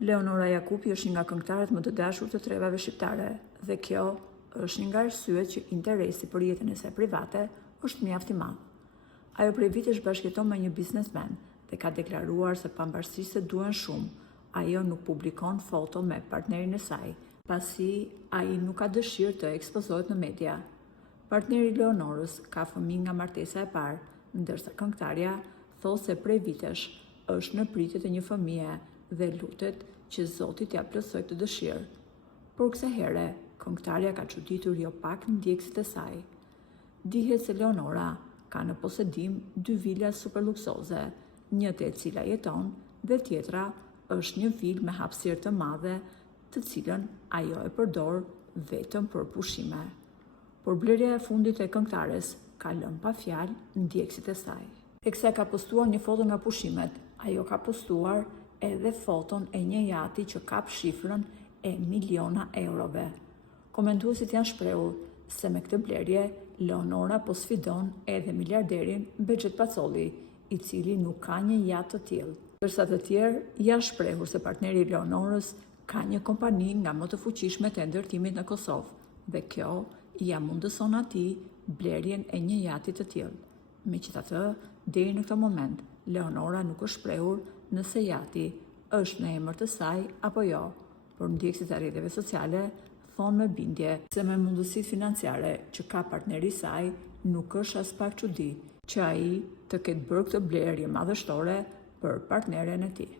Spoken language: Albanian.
Leonora Jakupi është një nga këngëtarët më të dashur të trevave shqiptare dhe kjo është një nga arsyet që interesi për jetën e saj private është mjaft i madh. Ajo prej vitesh bashkëjeton me një biznesmen dhe ka deklaruar se pavarësisht se duhen shumë, ajo nuk publikon foto me partnerin e saj, pasi ai nuk ka dëshirë të ekspozohet në media. Partneri i Leonorës ka fëmijë nga martesa e parë, ndërsa këngëtarja thosë se prej vitesh është në pritje të një fëmije dhe lutet që Zoti t'ia plotësoj këtë dëshirë. Por kësaj here, këngëtarja ka çuditur jo pak ndjekësit e saj. Dihet se Leonora ka në posedim 2 vila super luksoze, një te cila jeton dhe tjetra është një vilë me hapësirë të madhe, të cilën ajo e përdor vetëm për pushime. Por blerja e fundit e këngëtares ka lënë pa fjalë ndjekësit e saj. Teksa ka postuar një foto nga pushimet, ajo ka postuar edhe foton e një jati që kap shifrën e miliona eurove. Komentuesit janë shprehur se me këtë blerje, Leonora po sfidon edhe miliarderin Bexhet Pacolli, i cili nuk ka një yatë të tillë. Ndërsa të tjerë janë shprehur se partneri i Leonorës ka një kompani nga më të fuqishmet e ndërtimit në Kosovë dhe kjo ia mundëson atij blerjen e një jati të tillë. Megjithatë, deri në këtë moment, Leonora nuk është shprehur nëse jati është në emër të saj apo jo, por ndjekësit e rrjeteve sociale thonë me bindje se me mundësitë financiare që ka partneri i saj, nuk është as pak çudi që ai të ketë bërë këtë blerje madhështore për partneren e tij.